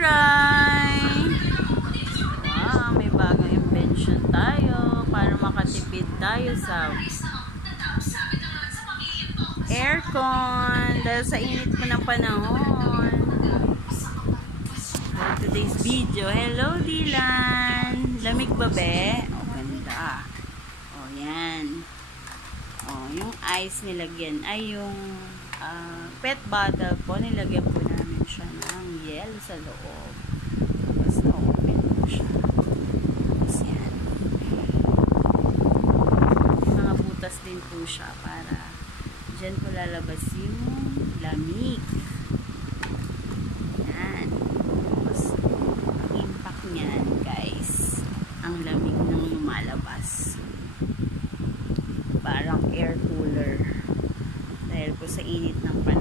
Ray! Wow, may bagong invention tayo para makatipid tayo sa aircon dahil sa init po ng panahon. For today's video, hello Dylan! Lamig ba be? O, ganda. O, yan. O, yung ice nilagyan ay yung pet bottle po, nilagyan po namin siya ng yellow sa loob. Tapos na-open po siya. Tapos yan. Mga butas din po siya para dyan po lalabas yung lamig. Yan. Tapos ang impact niyan guys, ang lamig nang lumalabas. Parang air cooler. Dahil po sa init ng panahon.